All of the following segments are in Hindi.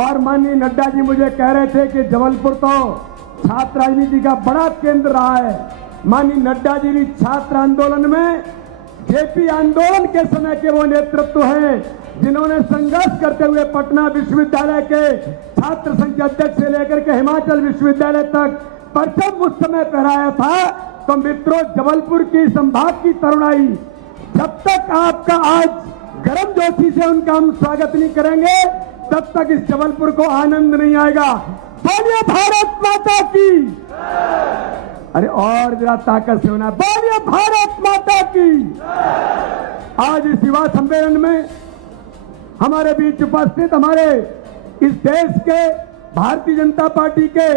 और माननीय नड्डा जी मुझे कह रहे थे कि जबलपुर तो छात्र राजनीति का बड़ा केंद्र रहा है। माननीय नड्डा जी भी छात्र आंदोलन में जेपी आंदोलन के समय के वो नेतृत्व हैं जिन्होंने संघर्ष करते हुए पटना विश्वविद्यालय के छात्र संघ के अध्यक्ष से लेकर के हिमाचल विश्वविद्यालय तक परचम उस समय फहराया था। तो मित्रों, जबलपुर की संभाग की तरुणाई जब तक आपका आज गर्म जोशी से उनका हम स्वागत नहीं करेंगे तब तक इस जबलपुर को आनंद नहीं आएगा। बोलिए भारत माता की। अरे और जरा ताकत से होना, बोलिए भारत माता की। आज इस युवा सम्मेलन में हमारे बीच उपस्थित हमारे इस देश के भारतीय जनता पार्टी के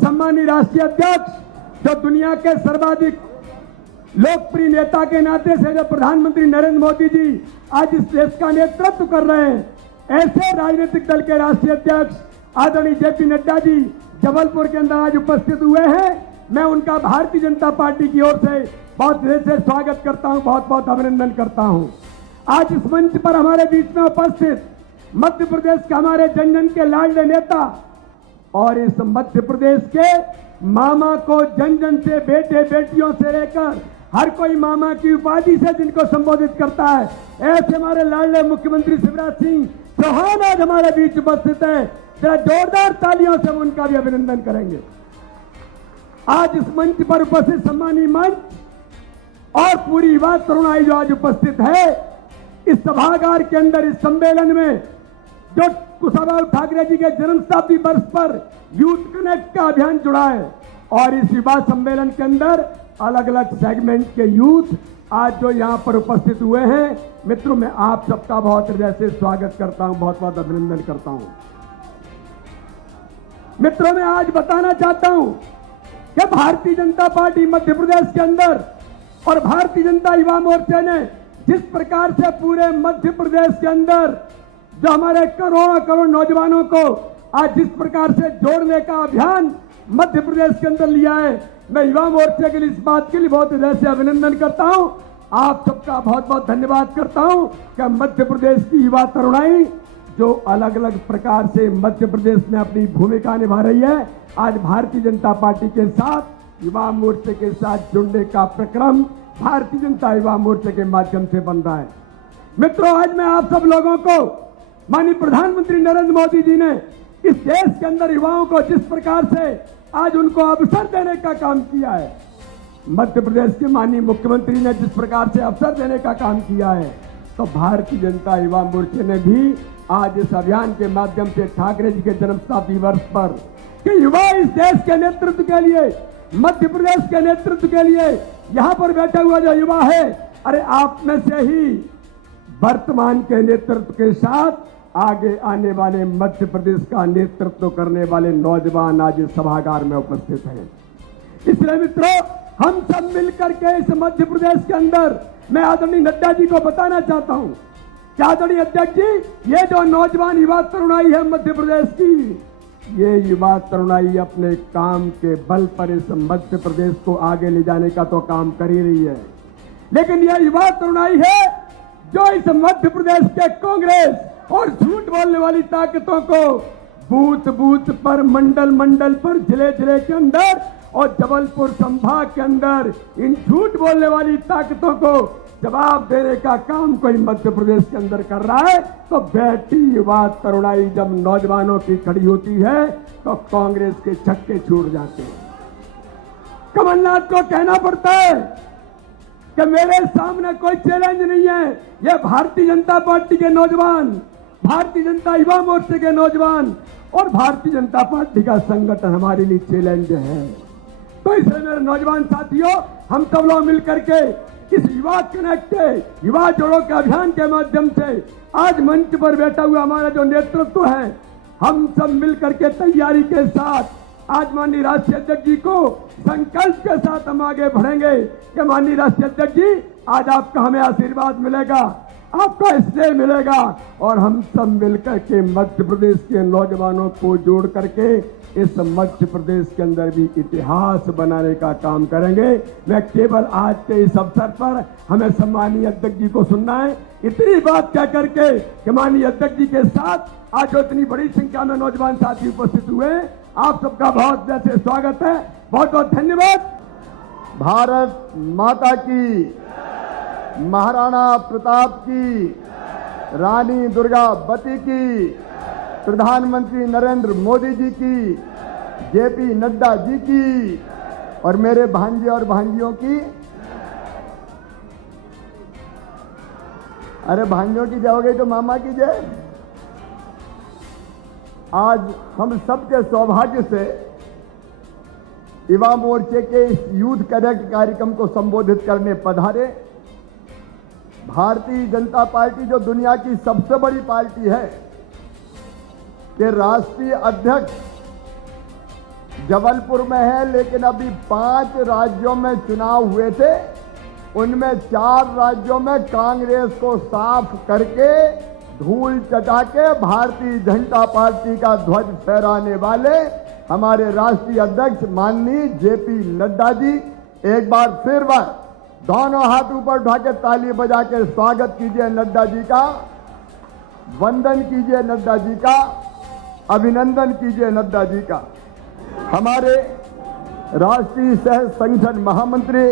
सम्मानीय राष्ट्रीय अध्यक्ष, जो दुनिया के सर्वाधिक लोकप्रिय नेता के नाते से जो प्रधानमंत्री नरेंद्र मोदी जी आज इस देश का नेतृत्व कर रहे हैं, ऐसे राजनीतिक दल के राष्ट्रीय अध्यक्ष आदरणीय जेपी नड्डा जी जबलपुर के अंदर आज उपस्थित हुए हैं। मैं उनका भारतीय जनता पार्टी की ओर से बहुत दिल से स्वागत करता हूं, बहुत बहुत अभिनंदन करता हूं। आज इस मंच पर हमारे बीच में उपस्थित मध्य प्रदेश के हमारे जन जन के लाडले नेता और इस मध्य प्रदेश के मामा को जन जन से, बेटे बेटियों से लेकर हर कोई मामा की उपाधि से जिनको संबोधित करता है, ऐसे हमारे लाडले मुख्यमंत्री शिवराज सिंह चौहान आज हमारे बीच उपस्थित है। जरा जोरदार तालियों से हम उनका भी अभिनंदन करेंगे। आज इस मंच पर उपस्थित सम्मानीय मंच और पूरी युवा तरुणाई जो आज उपस्थित है इस सभागार के अंदर, इस सम्मेलन में जो कुशाभाऊ ठाकरे जी के जन्म शताब्दी वर्ष पर यूथ कनेक्ट का अभियान जुड़ा है और इस युवा सम्मेलन के अंदर अलग अलग सेगमेंट के यूथ आज जो यहां पर उपस्थित हुए हैं, मित्रों मैं आप सबका बहुत हृदय से स्वागत करता हूं, बहुत बहुत अभिनंदन करता हूं। मित्रों मैं आज बताना चाहता हूं कि भारतीय जनता पार्टी मध्य प्रदेश के अंदर और भारतीय जनता युवा मोर्चा ने जिस प्रकार से पूरे मध्य प्रदेश के अंदर जो हमारे करोड़ों करोड़ नौजवानों को आज जिस प्रकार से जोड़ने का अभियान मध्य प्रदेश के अंदर लिया है, मैं युवा मोर्चे के लिए इस बात के लिए बहुत हृदय से अभिनंदन करता हूं। आप सबका बहुत बहुत धन्यवाद करता हूं कि मध्य प्रदेश की युवा तरुणाई जो अलग अलग प्रकार से मध्य प्रदेश में अपनी भूमिका निभा रही है, आज भारतीय जनता पार्टी के साथ युवा मोर्चे के साथ जुड़ने का प्रक्रम भारतीय जनता युवा मोर्चे के माध्यम से बन रहा है। मित्रों, आज मैं आप सब लोगों को माननीय प्रधानमंत्री नरेंद्र मोदी जी ने इस देश के अंदर युवाओं को जिस प्रकार से आज उनको अवसर देने का काम किया है, मध्य प्रदेश के माननीय मुख्यमंत्री ने जिस प्रकार से अवसर देने का काम किया है, तो भारतीय जनता युवा मोर्चे ने भी आज इस अभियान के माध्यम से ठाकरे जी के जन्म शताब्दी वर्ष पर कि युवा इस देश के नेतृत्व के लिए, मध्य प्रदेश के नेतृत्व के लिए यहां पर बैठा हुआ जो युवा है, अरे आप में से ही वर्तमान के नेतृत्व के साथ आगे आने वाले मध्य प्रदेश का नेतृत्व करने वाले नौजवान आज इस सभागार में उपस्थित हैं। इसलिए मित्रों, हम सब मिलकर के इस मध्य प्रदेश के अंदर मैं आदरणीय नड्डा जी को बताना चाहता हूं कि आदरणीय अध्यक्ष जी, ये जो नौजवान युवा तरुणाई है मध्य प्रदेश की, ये युवा तरुणाई अपने काम के बल पर इस मध्य प्रदेश को आगे ले जाने का तो काम कर ही रही है, लेकिन यह युवा तरुणाई है जो इस मध्य प्रदेश के कांग्रेस और झूठ बोलने वाली ताकतों को बूथ बूथ पर, मंडल मंडल पर, जिले जिले के अंदर और जबलपुर संभाग के अंदर इन झूठ बोलने वाली ताकतों को जवाब देने का काम कोई मध्य प्रदेश के अंदर कर रहा है, तो बेटी युवा तरुणाई जब नौजवानों की खड़ी होती है तो कांग्रेस के छक्के छूट जाते हैं। कमलनाथ को कहना पड़ता है कि मेरे सामने कोई चैलेंज नहीं है, यह भारतीय जनता पार्टी के नौजवान, भारतीय जनता युवा मोर्चे के नौजवान और भारतीय जनता पार्टी का संगठन हमारे लिए चैलेंज है। तो इसलिए मेरे नौजवान साथियों, हम सब लोग मिलकर के इस युवा कनेक्ट, युवा जोड़ो के अभियान के माध्यम से आज मंच पर बैठा हुआ हमारा जो नेतृत्व है, हम सब मिलकर के तैयारी के साथ आज माननीय राष्ट्रीय अध्यक्ष जी को संकल्प के साथ हम आगे बढ़ेंगे कि माननीय राष्ट्रीय अध्यक्ष जी, आज आपका हमें आशीर्वाद मिलेगा, आपका इसलिए मिलेगा और हम सब मिलकर के मध्य प्रदेश के नौजवानों को जोड़ करके इस मध्य प्रदेश के अंदर भी इतिहास बनाने का काम करेंगे। मैं केवल आज के इस अवसर पर हमें सम्मानीय अध्यक्ष जी को सुनना है, इतनी बात कह करके कि माननीय अध्यक्ष जी के साथ आज जो इतनी बड़ी संख्या में नौजवान साथी उपस्थित हुए, आप सबका बहुत जैसे स्वागत है, बहुत बहुत धन्यवाद। भारत माता की, महाराणा प्रताप की, रानी दुर्गावती की, प्रधानमंत्री नरेंद्र मोदी जी की, जेपी नड्डा जी की और मेरे भांजे और भांजियों की। अरे भांजियों की जय हो गई तो मामा की जय। आज हम सबके सौभाग्य से युवा मोर्चे के इस यूथ कैडेट कार्यक्रम को संबोधित करने पधारे। भारतीय जनता पार्टी जो दुनिया की सबसे बड़ी पार्टी है के राष्ट्रीय अध्यक्ष जबलपुर में है, लेकिन अभी 5 राज्यों में चुनाव हुए थे, उनमें 4 राज्यों में कांग्रेस को साफ करके धूल चटा के भारतीय जनता पार्टी का ध्वज फहराने वाले हमारे राष्ट्रीय अध्यक्ष माननीय जेपी नड्डा जी, एक बार फिर दोनों हाथ ऊपर उठा के ताली बजा के स्वागत कीजिए नड्डा जी का, वंदन कीजिए नड्डा जी का, अभिनंदन कीजिए नड्डा जी का। हमारे राष्ट्रीय सह संगठन महामंत्री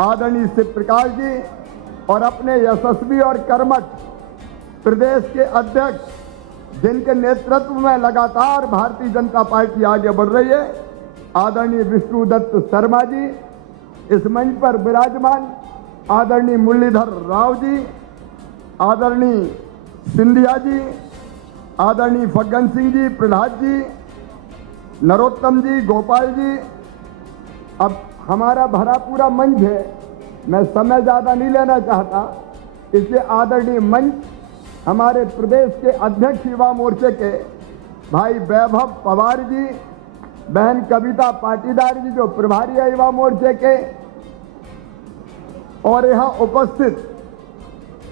आदरणीय शिव प्रकाश जी और अपने यशस्वी और कर्मठ प्रदेश के अध्यक्ष जिनके नेतृत्व में लगातार भारतीय जनता पार्टी आगे बढ़ रही है, आदरणीय विष्णुदत्त शर्मा जी, इस मंच पर विराजमान आदरणीय मुरलीधर राव जी, आदरणीय सिंधिया जी, आदरणीय फग्गन सिंह जी, प्रहलाद जी, नरोत्तम जी, गोपाल जी। अब हमारा भरा पूरा मंच है, मैं समय ज्यादा नहीं लेना चाहता, इसलिए आदरणीय मंच हमारे प्रदेश के अध्यक्ष युवा मोर्चे के भाई वैभव पवार जी, बहन कविता पाटीदार जी जो प्रभारी है युवा मोर्चे के, और यहां उपस्थित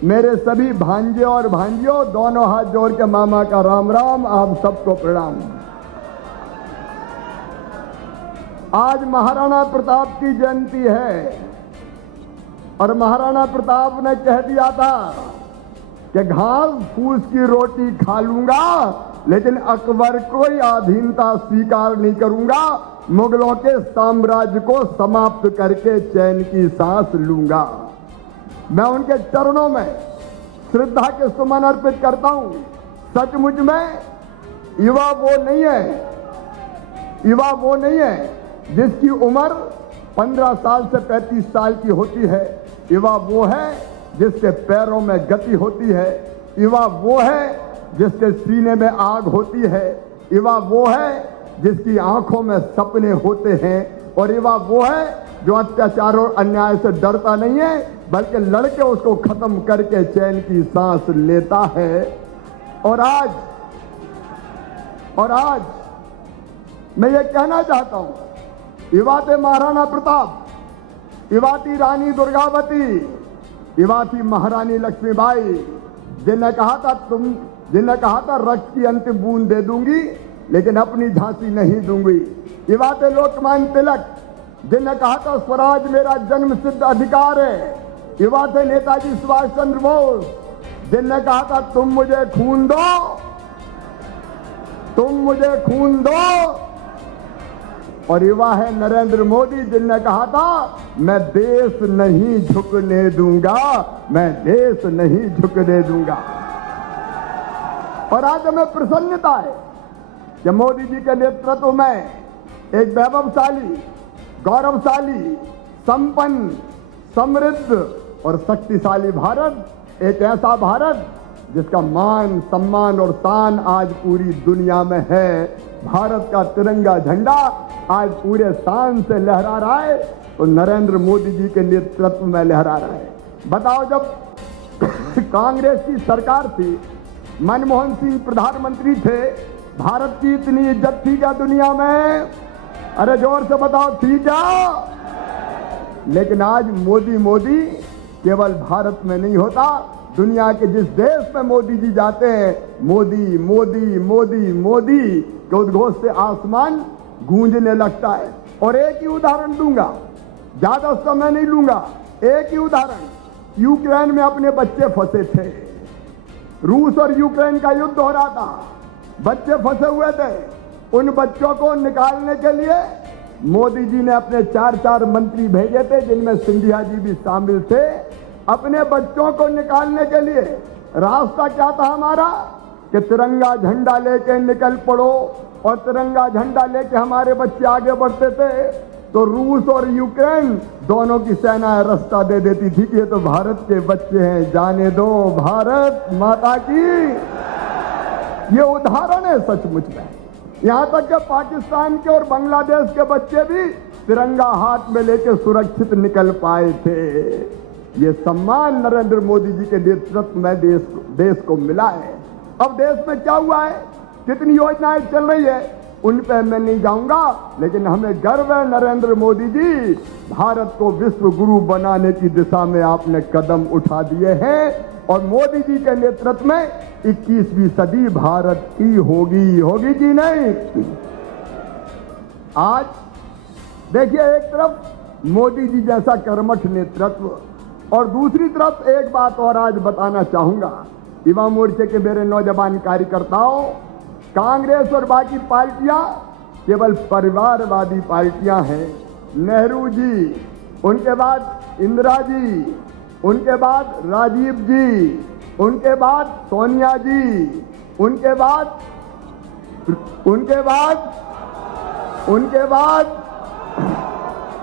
मेरे सभी भांजे और भांजियों, दोनों हाथ जोड़ के मामा का राम राम, आप सबको प्रणाम। आज महाराणा प्रताप की जयंती है और महाराणा प्रताप ने कह दिया था कि घास फूस की रोटी खा लूंगा लेकिन अकबर को अधीनता स्वीकार नहीं करूंगा, मुगलों के साम्राज्य को समाप्त करके चैन की सांस लूंगा। मैं उनके चरणों में श्रद्धा के सुमन अर्पित करता हूं। सचमुच में युवा वो नहीं है जिसकी उम्र 15 साल से 35 साल की होती है। युवा वो है जिसके पैरों में गति होती है। युवा वो है जिसके सीने में आग होती है। युवा वो है जिसकी आंखों में सपने होते हैं। और युवा वो है जो अत्याचार और अन्याय से डरता नहीं है, बल्कि लड़के उसको खत्म करके चैन की सांस लेता है। और आज मैं ये कहना चाहता हूं, युवा थे महाराणा प्रताप, युवा थी रानी दुर्गावती, युवा थी महारानी लक्ष्मीबाई, जिन्हें कहा था रक्त की अंतिम बूंद दे दूंगी लेकिन अपनी झांसी नहीं दूंगी। युवा थे लोकमान्य तिलक, जिन्हें कहा था स्वराज मेरा जन्म सिद्ध अधिकार है। युवा थे नेताजी सुभाष चंद्र बोस, जिन्हें कहा था तुम मुझे खून दो। और युवा है नरेंद्र मोदी, जिनने कहा था मैं देश नहीं झुकने दूंगा। और आज हमें प्रसन्नता है कि मोदी जी के नेतृत्व में एक वैभवशाली, गौरवशाली, संपन्न, समृद्ध और शक्तिशाली भारत, एक ऐसा भारत जिसका मान, सम्मान और शान आज पूरी दुनिया में है। भारत का तिरंगा झंडा आज पूरे शान से लहरा रहा है और नरेंद्र मोदी जी के नेतृत्व में लहरा रहा है। बताओ, जब कांग्रेस की सरकार थी, मनमोहन सिंह प्रधानमंत्री थे, भारत की इतनी इज्जत थी क्या दुनिया में? अरे जोर से बताओ, थी क्या? लेकिन आज मोदी केवल भारत में नहीं होता, दुनिया के जिस देश में मोदी जी जाते हैं, मोदी मोदी मोदी मोदी के उद्घोष से आसमान गूंजने लगता है। और एक ही उदाहरण दूंगा, ज्यादा समय नहीं लूंगा, एक ही उदाहरण। यूक्रेन में अपने बच्चे फंसे थे, रूस और यूक्रेन का युद्ध हो रहा था, बच्चे फंसे हुए थे। उन बच्चों को निकालने के लिए मोदी जी ने अपने 4 मंत्री भेजे थे, जिनमें सिंधिया जी भी शामिल थे। अपने बच्चों को निकालने के लिए रास्ता क्या था हमारा कि तिरंगा झंडा लेके निकल पड़ो, और तिरंगा झंडा लेके हमारे बच्चे आगे बढ़ते थे तो रूस और यूक्रेन दोनों की सेनाएं रास्ता दे देती थी कि ये तो भारत के बच्चे हैं, जाने दो, भारत माता की। ये उदाहरण है सचमुच में। यहां तक कि पाकिस्तान के और बांग्लादेश के बच्चे भी तिरंगा हाथ में लेके सुरक्षित निकल पाए थे। ये सम्मान नरेंद्र मोदी जी के नेतृत्व में देश को मिला है। अब देश में क्या हुआ है, कितनी योजनाएं चल रही है, उन पे मैं नहीं जाऊंगा, लेकिन हमें गर्व है नरेंद्र मोदी जी, भारत को विश्व गुरु बनाने की दिशा में आपने कदम उठा दिए हैं। और मोदी जी के नेतृत्व में 21वीं सदी भारत की होगी कि नहीं। आज देखिए, एक तरफ मोदी जी जैसा कर्मठ नेतृत्व, और दूसरी तरफ एक बात और आज बताना चाहूंगा युवा मोर्चे के मेरे नौजवान कार्यकर्ताओं, कांग्रेस और बाकी पार्टियां केवल परिवारवादी पार्टियां हैं। नेहरू जी, उनके बाद इंदिरा जी, उनके बाद राजीव जी, उनके बाद सोनिया जी, उनके बाद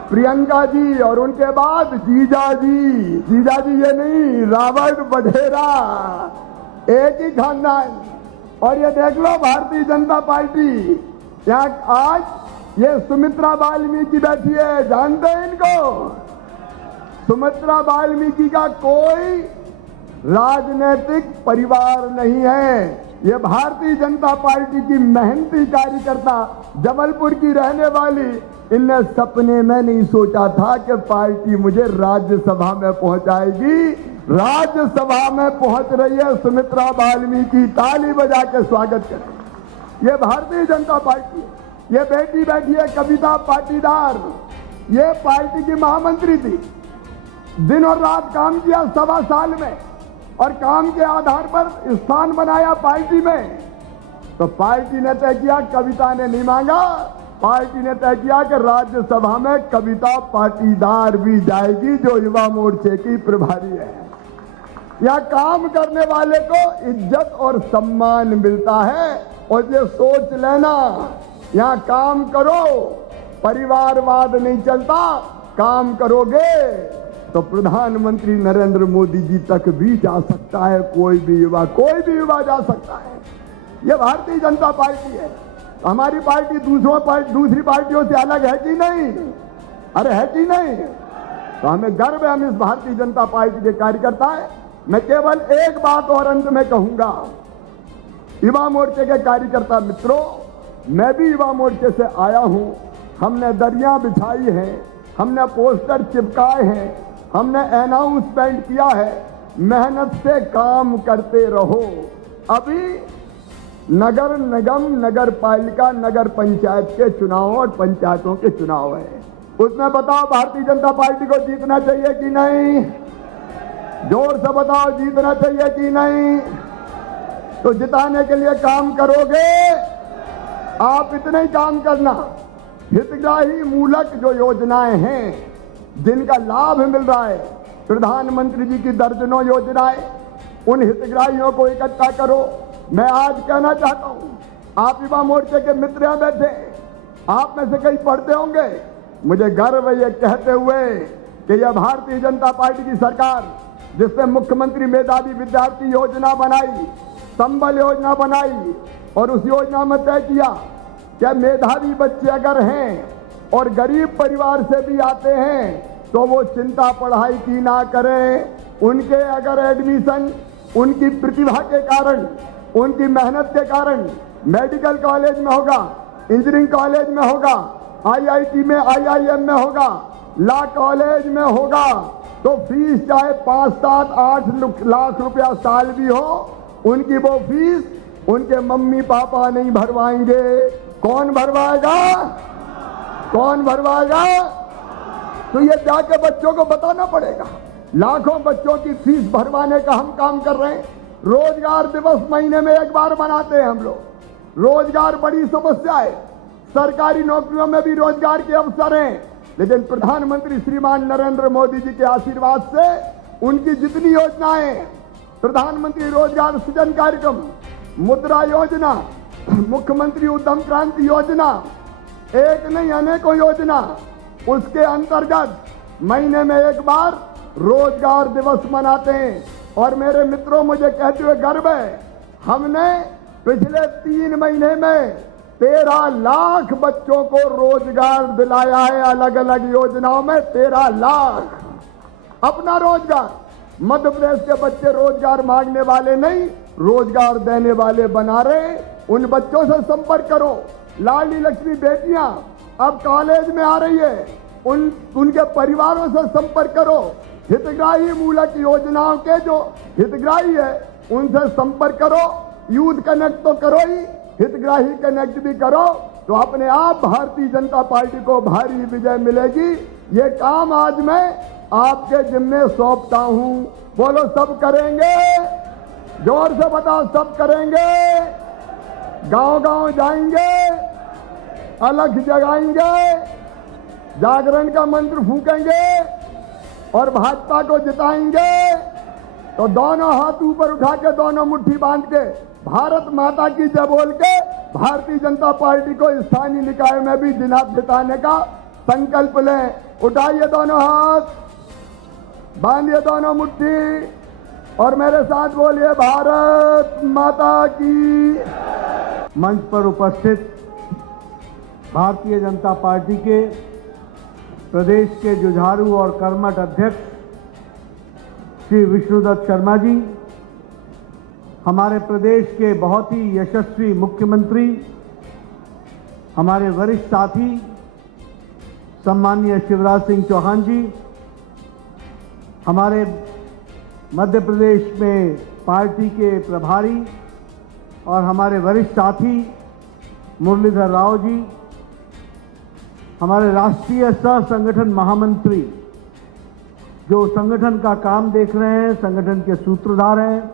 प्रियंका जी, और उनके बाद जीजा जी ये नहीं, रॉबर्ट वढेरा, एक ही खानदान। और ये देख लो भारतीय जनता पार्टी, यहाँ आज ये सुमित्रा वाल्मीकि बैठी है, जानते हैं इनको? सुमित्रा वाल्मीकि का कोई राजनीतिक परिवार नहीं है। ये भारतीय जनता पार्टी की मेहनती कार्यकर्ता, जबलपुर की रहने वाली, इनने सपने में नहीं सोचा था कि पार्टी मुझे राज्यसभा में पहुंचाएगी। राज्यसभा में पहुंच रही है सुमित्रा वाल्मीकि, ताली बजा के स्वागत करें। ये भारतीय जनता पार्टी है। ये बेटी बैठी है कविता पाटीदार, ये पार्टी की महामंत्री थी, दिन और रात काम किया 1.25 साल में, और काम के आधार पर स्थान बनाया पार्टी में। तो पार्टी ने तय किया, कविता ने नहीं मांगा, पार्टी ने तय किया कि राज्यसभा में कविता पाटीदार भी जाएगी, जो युवा मोर्चे की प्रभारी है। यहाँ काम करने वाले को इज्जत और सम्मान मिलता है। और ये सोच लेना, यहाँ काम करो, परिवारवाद नहीं चलता, काम करोगे तो प्रधानमंत्री नरेंद्र मोदी जी तक भी जा सकता है। कोई भी युवा जा सकता है। ये भारतीय जनता पार्टी है। हमारी पार्टी दूसरी पार्टियों से अलग है कि नहीं? अरे है कि नहीं? तो हमें गर्व है, हम इस भारतीय जनता पार्टी के कार्यकर्ता हैं। मैं केवल एक बात और अंत में कहूंगा, युवा मोर्चे के कार्यकर्ता मित्रों, मैं भी युवा मोर्चे से आया हूं। हमने दरियां बिछाई हैं, हमने पोस्टर चिपकाए हैं, हमने अनाउंसमेंट किया है, मेहनत से काम करते रहो। अभी नगर निगम, नगर पालिका, नगर पंचायत के चुनाव और पंचायतों के चुनाव है। उसमें बताओ भारतीय जनता पार्टी को जीतना चाहिए कि नहीं? जोर से बताओ, जीतना चाहिए कि नहीं? तो जिताने के लिए काम करोगे। आप इतने ही काम करना, हितग्राही मूलक जो योजनाएं हैं, जिनका लाभ मिल रहा है, प्रधानमंत्री जी की दर्जनों योजनाएं, उन हितग्राहियों को इकट्ठा करो। मैं आज कहना चाहता हूं, आप युवा मोर्चे के मित्र यहां बैठे, आप में से कई पढ़ते होंगे। मुझे गर्व है ये कहते हुए कि यह भारतीय जनता पार्टी की सरकार, जिसने मुख्यमंत्री मेधावी विद्यार्थी योजना बनाई, संबल योजना बनाई, और उस योजना में तय किया कि मेधावी बच्चे अगर हैं और गरीब परिवार से भी आते हैं तो वो चिंता पढ़ाई की ना करें। उनके अगर एडमिशन उनकी प्रतिभा के कारण, उनकी मेहनत के कारण मेडिकल कॉलेज में होगा, इंजीनियरिंग कॉलेज में होगा, IIT में, IIM में होगा, लॉ कॉलेज में होगा, तो फीस चाहे 5, 7, 8 लाख रुपया साल भी हो, उनकी वो फीस उनके मम्मी पापा नहीं भरवाएंगे। कौन भरवाएगा? कौन भरवाएगा? तो ये जाके बच्चों को बताना पड़ेगा। लाखों बच्चों की फीस भरवाने का हम काम कर रहे हैं। रोजगार दिवस महीने में एक बार मनाते हैं हम लोग। रोजगार बड़ी समस्या है, सरकारी नौकरियों में भी रोजगार के अवसर हैं, लेकिन प्रधानमंत्री श्रीमान नरेंद्र मोदी जी के आशीर्वाद से उनकी जितनी योजनाएं, प्रधानमंत्री रोजगार सृजन कार्यक्रम, मुद्रा योजना, मुख्यमंत्री उद्यम क्रांति योजना, एक नहीं अनेकों योजना, उसके अंतर्गत महीने में एक बार रोजगार दिवस मनाते हैं। और मेरे मित्रों, मुझे कहते हुए गर्व है, हमने पिछले 3 महीने में 13 लाख बच्चों को रोजगार दिलाया है। अलग अलग योजनाओं में 13 लाख अपना रोजगार। मध्य प्रदेश के बच्चे रोजगार मांगने वाले नहीं, रोजगार देने वाले बना रहे। उन बच्चों से संपर्क करो। लाडली लक्ष्मी बेटियां अब कॉलेज में आ रही है, उनके परिवारों से संपर्क करो। हितग्राही मूलक योजनाओं के जो हितग्राही है उनसे संपर्क करो। यूथ कनेक्ट तो करो ही, हितग्राही कनेक्ट भी करो, तो अपने आप भारतीय जनता पार्टी को भारी विजय मिलेगी। ये काम आज मैं आपके जिम्मे सौंपता हूं। बोलो, सब करेंगे? जोर से बताओ, सब करेंगे? गांव गांव जाएंगे, अलग जगाएंगे, जागरण का मंत्र फूकेंगे और भाजपा को जिताएंगे। तो दोनों हाथ ऊपर उठा के, दोनों मुट्ठी बांध के, भारत माता की जय बोल के भारतीय जनता पार्टी को स्थानीय निकाय में भी जिताने का संकल्प लें। उठाइए दोनों हाथ, बांधिए दोनों मुट्ठी और मेरे साथ बोलिए, भारत माता की। मंच पर उपस्थित भारतीय जनता पार्टी के प्रदेश के जुझारू और कर्मठ अध्यक्ष श्री विष्णुदत्त शर्मा जी, हमारे प्रदेश के बहुत ही यशस्वी मुख्यमंत्री, हमारे वरिष्ठ साथी सम्माननीय शिवराज सिंह चौहान जी, हमारे मध्य प्रदेश में पार्टी के प्रभारी और हमारे वरिष्ठ साथी मुरलीधर राव जी, हमारे राष्ट्रीय सह संगठन महामंत्री जो संगठन का काम देख रहे हैं, संगठन के सूत्रधार हैं,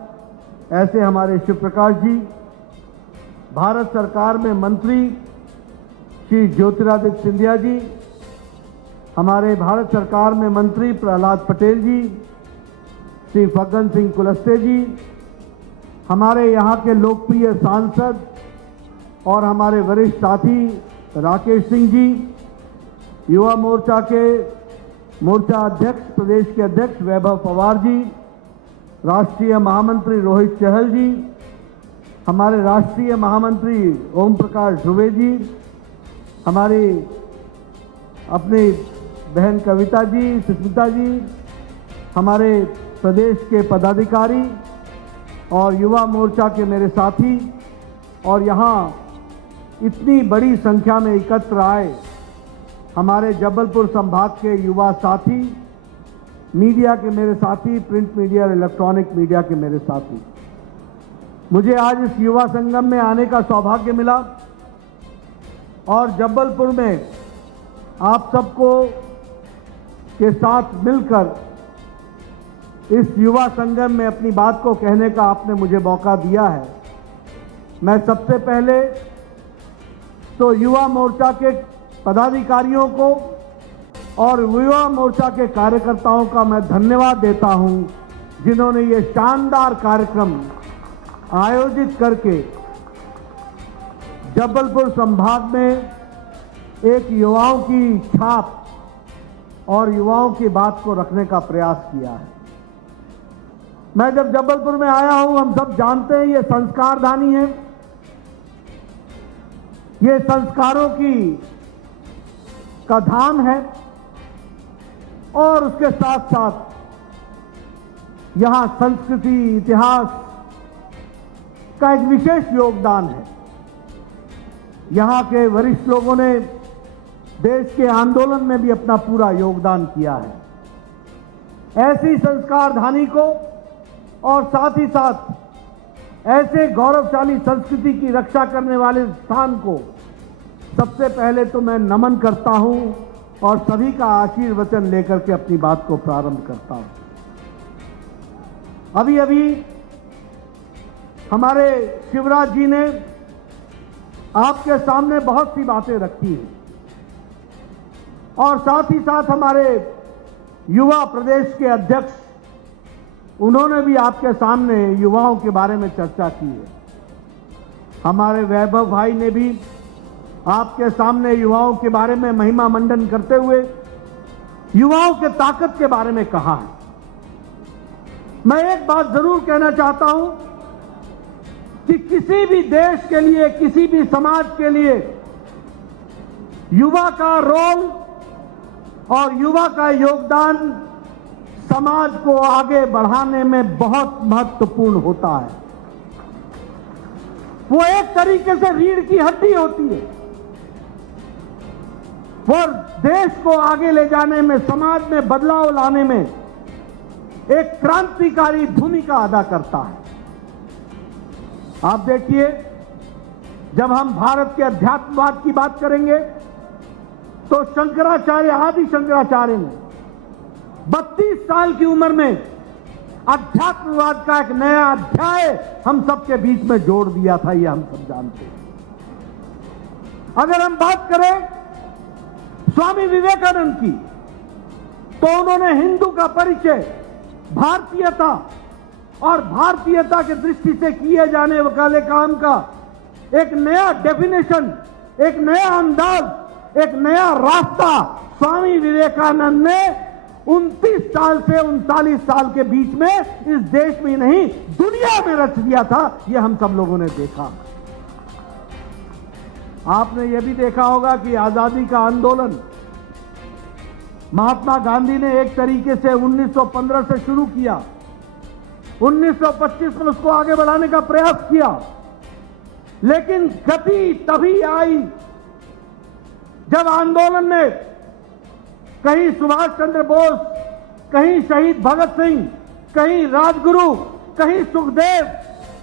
ऐसे हमारे शिव प्रकाश जी, भारत सरकार में मंत्री श्री ज्योतिरादित्य सिंधिया जी, हमारे भारत सरकार में मंत्री प्रहलाद पटेल जी, श्री फग्गन सिंह कुलस्ते जी, हमारे यहाँ के लोकप्रिय सांसद और हमारे वरिष्ठ साथी राकेश सिंह जी, युवा मोर्चा के मोर्चा अध्यक्ष, प्रदेश के अध्यक्ष वैभव पवार जी, राष्ट्रीय महामंत्री रोहित चहल जी, हमारे राष्ट्रीय महामंत्री ओम प्रकाश ध्रुवे जी, हमारी अपनी बहन कविता जी, सुष्मिता जी, हमारे प्रदेश के पदाधिकारी और युवा मोर्चा के मेरे साथी, और यहाँ इतनी बड़ी संख्या में एकत्र आए हमारे जबलपुर संभाग के युवा साथी, मीडिया के मेरे साथी, प्रिंट मीडिया और इलेक्ट्रॉनिक मीडिया के मेरे साथी, मुझे आज इस युवा संगम में आने का सौभाग्य मिला और जबलपुर में आप सबको के साथ मिलकर इस युवा संगम में अपनी बात को कहने का आपने मुझे मौका दिया है। मैं सबसे पहले तो युवा मोर्चा के पदाधिकारियों को और युवा मोर्चा के कार्यकर्ताओं का मैं धन्यवाद देता हूं, जिन्होंने ये शानदार कार्यक्रम आयोजित करके जबलपुर संभाग में एक युवाओं की छाप और युवाओं की बात को रखने का प्रयास किया है। मैं जब जबलपुर में आया हूं, हम सब जानते हैं ये संस्कारधानी है, ये संस्कारों का धाम है और उसके साथ साथ यहां संस्कृति, इतिहास का एक विशेष योगदान है। यहां के वरिष्ठ लोगों ने देश के आंदोलन में भी अपना पूरा योगदान किया है। ऐसी संस्कारधानी को और साथ ही साथ ऐसे गौरवशाली संस्कृति की रक्षा करने वाले स्थान को सबसे पहले तो मैं नमन करता हूं और सभी का आशीर्वचन लेकर के अपनी बात को प्रारंभ करता हूं। अभी अभी हमारे शिवराज जी ने आपके सामने बहुत सी बातें रखी हैं और साथ ही साथ हमारे युवा प्रदेश के अध्यक्ष उन्होंने भी आपके सामने युवाओं के बारे में चर्चा की है। हमारे वैभव भाई ने भी आपके सामने युवाओं के बारे में महिमा मंडन करते हुए युवाओं के ताकत के बारे में कहा है। मैं एक बात जरूर कहना चाहता हूं कि किसी भी देश के लिए, किसी भी समाज के लिए युवा का रोल और युवा का योगदान समाज को आगे बढ़ाने में बहुत महत्वपूर्ण होता है। वो एक तरीके से रीढ़ की हड्डी होती है। वो देश को आगे ले जाने में, समाज में बदलाव लाने में एक क्रांतिकारी भूमिका अदा करता है। आप देखिए, जब हम भारत के अध्यात्मवाद की बात करेंगे तो शंकराचार्य, आदि शंकराचार्य ने 32 साल की उम्र में अध्यात्मवाद का एक नया अध्याय हम सबके बीच में जोड़ दिया था। ये हम सब जानते हैं। अगर हम बात करें स्वामी विवेकानंद की, तो उन्होंने हिंदू का परिचय भारतीयता और भारतीयता की दृष्टि से किए जाने वाले काम का एक नया डेफिनेशन, एक नया अंदाज, एक नया रास्ता स्वामी विवेकानंद ने 29 साल से 39 साल के बीच में इस देश में नहीं दुनिया में रच दिया था। यह हम सब लोगों ने देखा। आपने यह भी देखा होगा कि आजादी का आंदोलन महात्मा गांधी ने एक तरीके से 1915 से शुरू किया। 1925 में उसको आगे बढ़ाने का प्रयास किया, लेकिन गति तभी आई जब आंदोलन में कहीं सुभाष चंद्र बोस, कहीं शहीद भगत सिंह, कहीं राजगुरु, कहीं सुखदेव,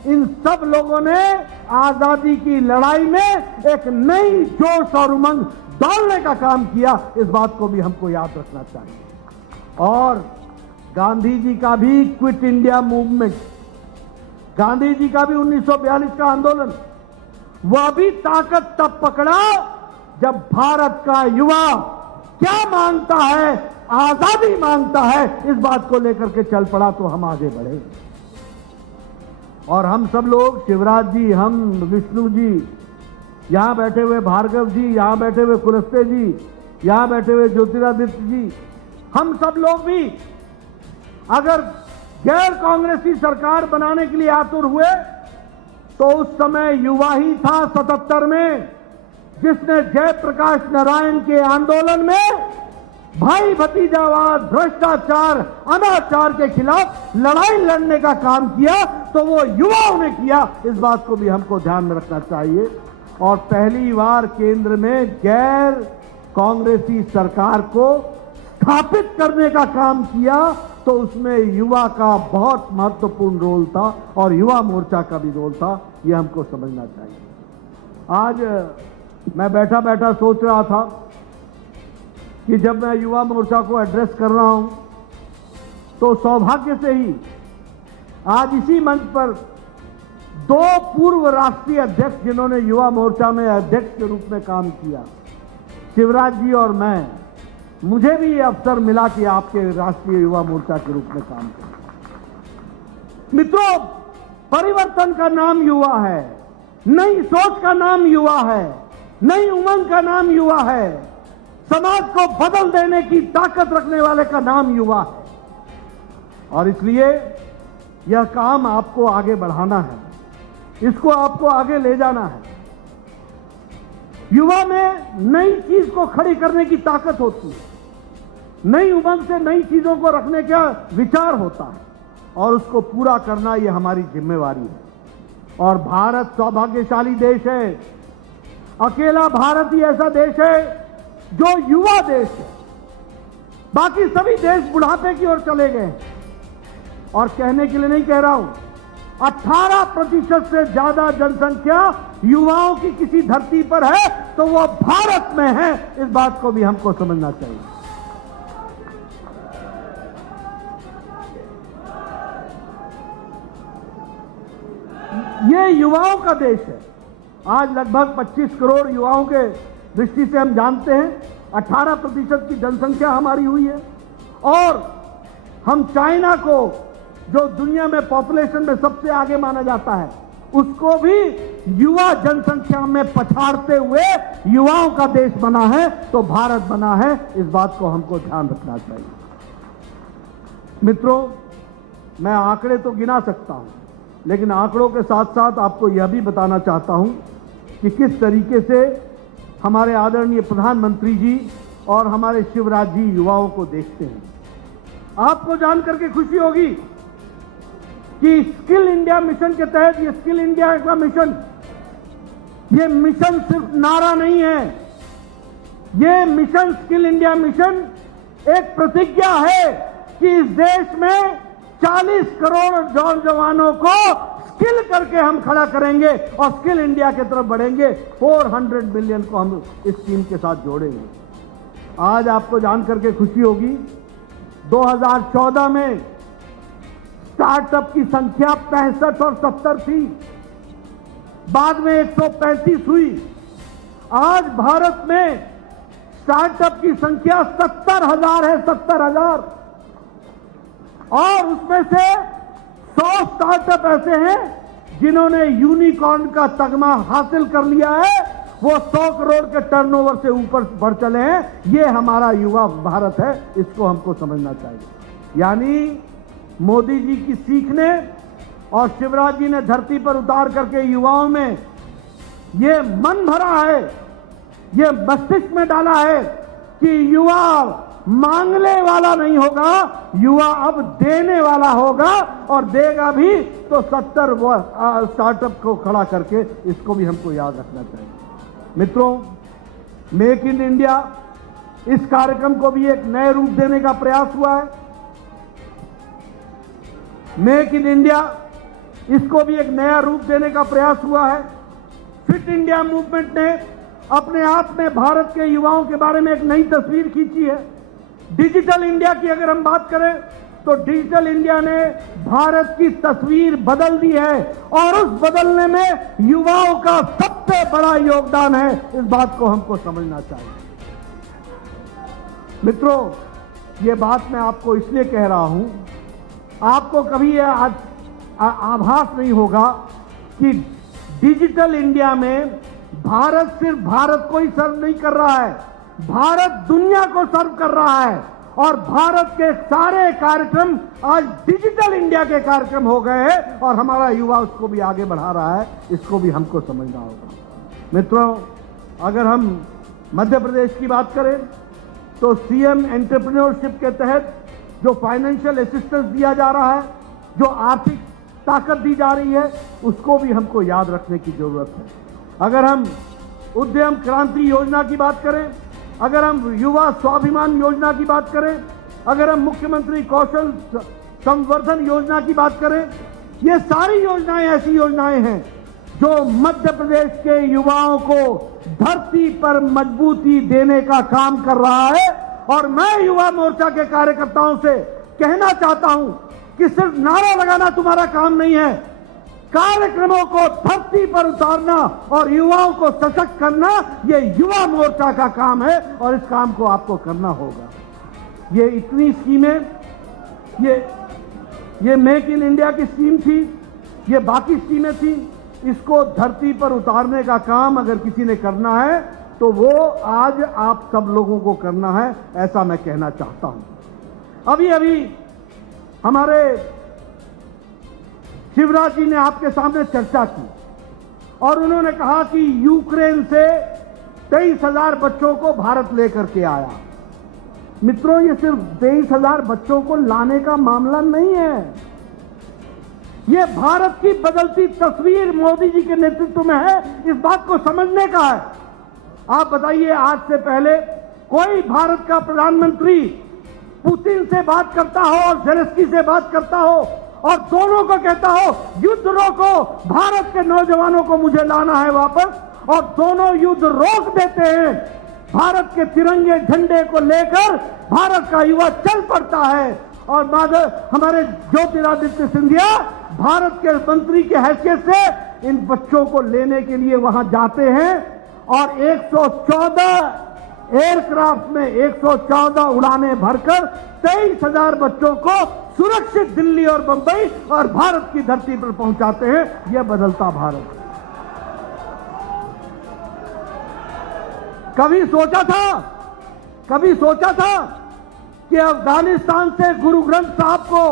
इन सब लोगों ने आजादी की लड़ाई में एक नई जोश और उमंग डालने का काम किया। इस बात को भी हमको याद रखना चाहिए। और गांधी जी का भी quit India movement, Gandhi ji का भी 1942 का आंदोलन, वह भी ताकत तब पकड़ा जब भारत का युवा क्या मांगता है, आजादी मांगता है, इस बात को लेकर के चल पड़ा तो हम आगे बढ़े। और हम सब लोग, शिवराज जी, हम, विष्णु जी, यहां बैठे हुए भार्गव जी, यहां बैठे हुए कुलस्ते जी, यहां बैठे हुए ज्योतिरादित्य जी, हम सब लोग भी अगर गैर कांग्रेसी सरकार बनाने के लिए आतुर हुए तो उस समय युवा ही था 77 में जिसने जयप्रकाश नारायण के आंदोलन में भाई भतीजावाद, भ्रष्टाचार, अनाचार के खिलाफ लड़ाई लड़ने का काम किया। तो वो युवाओं ने किया। इस बात को भी हमको ध्यान में रखना चाहिए। और पहली बार केंद्र में गैर कांग्रेसी सरकार को स्थापित करने का काम किया तो उसमें युवा का बहुत महत्वपूर्ण रोल था और युवा मोर्चा का भी रोल था। यह हमको समझना चाहिए। आज मैं बैठा बैठा सोच रहा था कि जब मैं युवा मोर्चा को एड्रेस कर रहा हूं तो सौभाग्य से ही आज इसी मंच पर 2 पूर्व राष्ट्रीय अध्यक्ष जिन्होंने युवा मोर्चा में अध्यक्ष के रूप में काम किया, शिवराज जी और मैं, मुझे भी ये अवसर मिला कि आपके राष्ट्रीय युवा मोर्चा के रूप में काम करें। मित्रों, परिवर्तन का नाम युवा है, नई सोच का नाम युवा है, नई उमंग का नाम युवा है, समाज को बदल देने की ताकत रखने वाले का नाम युवा है। और इसलिए यह काम आपको आगे बढ़ाना है, इसको आपको आगे ले जाना है। युवा में नई चीज को खड़ी करने की ताकत होती है, नई उमंग से नई चीजों को रखने का विचार होता है और उसको पूरा करना यह हमारी जिम्मेवारी है। और भारत सौभाग्यशाली देश है, अकेला भारत ही ऐसा देश है जो युवा देश है। बाकी सभी देश बुढ़ापे की ओर चले गए। और कहने के लिए नहीं कह रहा हूं, 18% से ज्यादा जनसंख्या युवाओं की किसी धरती पर है तो वो भारत में है। इस बात को भी हमको समझना चाहिए। ये युवाओं का देश है। आज लगभग 25 करोड़ युवाओं के दृष्टि से हम जानते हैं 18% की जनसंख्या हमारी हुई है। और हम चाइना को, जो दुनिया में पॉपुलेशन में सबसे आगे माना जाता है, उसको भी युवा जनसंख्या में पछाड़ते हुए युवाओं का देश बना है तो भारत बना है। इस बात को हमको ध्यान रखना चाहिए। मित्रों, मैं आंकड़े तो गिना सकता हूं, लेकिन आंकड़ों के साथ साथ आपको यह भी बताना चाहता हूं कि किस तरीके से हमारे आदरणीय प्रधानमंत्री जी और हमारे शिवराज जी युवाओं को देखते हैं। आपको जानकर के खुशी होगी कि स्किल इंडिया मिशन के तहत, ये स्किल इंडिया का मिशन, ये मिशन सिर्फ नारा नहीं है, ये मिशन, स्किल इंडिया मिशन एक प्रतिज्ञा है कि इस देश में 40 करोड़ नौजवानों को स्किल करके हम खड़ा करेंगे और स्किल इंडिया की तरफ बढ़ेंगे। 400 मिलियन को हम इस स्कीम के साथ जोड़ेंगे। आज आपको जानकर के खुशी होगी, 2014 में स्टार्टअप की संख्या 65 और 70 थी, बाद में 135 हुई। आज भारत में स्टार्टअप की संख्या 70,000 है, 70,000। और उसमें से 100 स्टार्टअप ऐसे हैं जिन्होंने यूनिकॉर्न का तगमा हासिल कर लिया है। वो 100 करोड़ के टर्नओवर से ऊपर बढ़ चले हैं। ये हमारा युवा भारत है, इसको हमको समझना चाहिए। यानी मोदी जी की सीख ने और शिवराज जी ने धरती पर उतार करके युवाओं में ये मन भरा है, ये मस्तिष्क में डाला है कि युवा मांगने वाला नहीं होगा, युवा अब देने वाला होगा और देगा भी। तो 70 स्टार्टअप को खड़ा करके, इसको भी हमको याद रखना चाहिए। मित्रों, मेक इन इंडिया, इस कार्यक्रम को भी एक नए रूप देने का प्रयास हुआ है। मेक इन इंडिया, इसको भी एक नया रूप देने का प्रयास हुआ है। फिट इंडिया मूवमेंट ने अपने आप में भारत के युवाओं के बारे में एक नई तस्वीर खींची है। डिजिटल इंडिया की अगर हम बात करें तो डिजिटल इंडिया ने भारत की तस्वीर बदल दी है और उस बदलने में युवाओं का सबसे बड़ा योगदान है। इस बात को हमको समझना चाहिए। मित्रों, ये बात मैं आपको इसलिए कह रहा हूं, आपको कभी यह आभास नहीं होगा कि डिजिटल इंडिया में भारत सिर्फ भारत को ही सर्व नहीं कर रहा है, भारत दुनिया को सर्व कर रहा है। और भारत के सारे कार्यक्रम आज डिजिटल इंडिया के कार्यक्रम हो गए हैं और हमारा युवा उसको भी आगे बढ़ा रहा है। इसको भी हमको समझना होगा। मित्रों, अगर हम मध्य प्रदेश की बात करें तो सीएम एंटरप्रेन्योरशिप के तहत जो फाइनेंशियल असिस्टेंस दिया जा रहा है, जो आर्थिक ताकत दी जा रही है, उसको भी हमको याद रखने की जरूरत है। अगर हम उद्यम क्रांति योजना की बात करें, अगर हम युवा स्वाभिमान योजना की बात करें, अगर हम मुख्यमंत्री कौशल संवर्धन योजना की बात करें, ये सारी योजनाएं ऐसी योजनाएं हैं जो मध्य प्रदेश के युवाओं को धरती पर मजबूती देने का काम कर रहा है। और मैं युवा मोर्चा के कार्यकर्ताओं से कहना चाहता हूं कि सिर्फ नारा लगाना तुम्हारा काम नहीं है, कार्यक्रमों को धरती पर उतारना और युवाओं को सशक्त करना, ये युवा मोर्चा का काम है और इस काम को आपको करना होगा। ये इतनी स्कीमें, ये मेक इन इंडिया की स्कीम थी, ये बाकी स्कीमें थी, इसको धरती पर उतारने का काम अगर किसी ने करना है तो वो आज आप सब लोगों को करना है, ऐसा मैं कहना चाहता हूं। अभी अभी हमारे शिवराज जी ने आपके सामने चर्चा की और उन्होंने कहा कि यूक्रेन से 23,000 बच्चों को भारत लेकर के आया। मित्रों, ये सिर्फ 23,000 बच्चों को लाने का मामला नहीं है, ये भारत की बदलती तस्वीर मोदी जी के नेतृत्व में है। इस बात को समझने का है। आप बताइए, आज से पहले कोई भारत का प्रधानमंत्री पुतिन से बात करता हो और ज़ेलेंस्की से बात करता हो और दोनों को कहता हो युद्ध रोको, भारत के नौजवानों को मुझे लाना है वापस, और दोनों युद्ध रोक देते हैं, भारत के तिरंगे झंडे को लेकर भारत का युवा चल पड़ता है। और हमारे ज्योतिरादित्य सिंधिया भारत के मंत्री के हैसियत से इन बच्चों को लेने के लिए वहां जाते हैं और 114 एयरक्राफ्ट में 114 उड़ानें भरकर 23,000 बच्चों को सुरक्षित दिल्ली और बंबई और भारत की धरती पर पहुंचाते हैं। यह बदलता भारत। कभी सोचा था कि अफगानिस्तान से गुरु ग्रंथ साहब को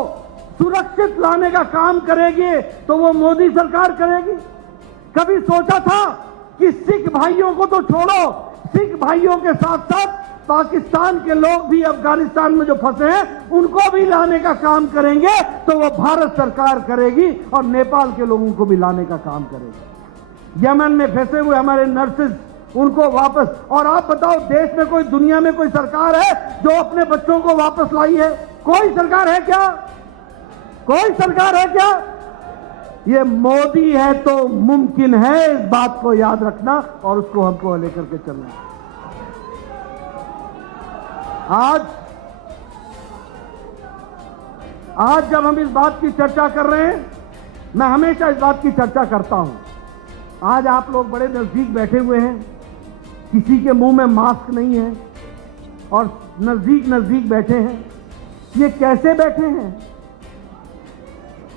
सुरक्षित लाने का काम करेगी तो वो मोदी सरकार करेगी? कभी सोचा था कि सिख भाइयों को तो छोड़ो, सिख भाइयों के साथ साथ पाकिस्तान के लोग भी अफगानिस्तान में जो फंसे हैं उनको भी लाने का काम करेंगे तो वो भारत सरकार करेगी, और नेपाल के लोगों को भी लाने का काम करेगी। यमन में फंसे हुए हमारे नर्सेज, उनको वापस। और आप बताओ, देश में कोई, दुनिया में कोई सरकार है जो अपने बच्चों को वापस लाई है? कोई सरकार है क्या? कोई सरकार है क्या? ये मोदी है तो मुमकिन है, इस बात को याद रखना और उसको हमको लेकर के चलना। आज जब हम इस बात की चर्चा कर रहे हैं, मैं हमेशा इस बात की चर्चा करता हूं। आज आप लोग बड़े नजदीक बैठे हुए हैं, किसी के मुंह में मास्क नहीं है और नजदीक बैठे हैं। ये कैसे बैठे हैं?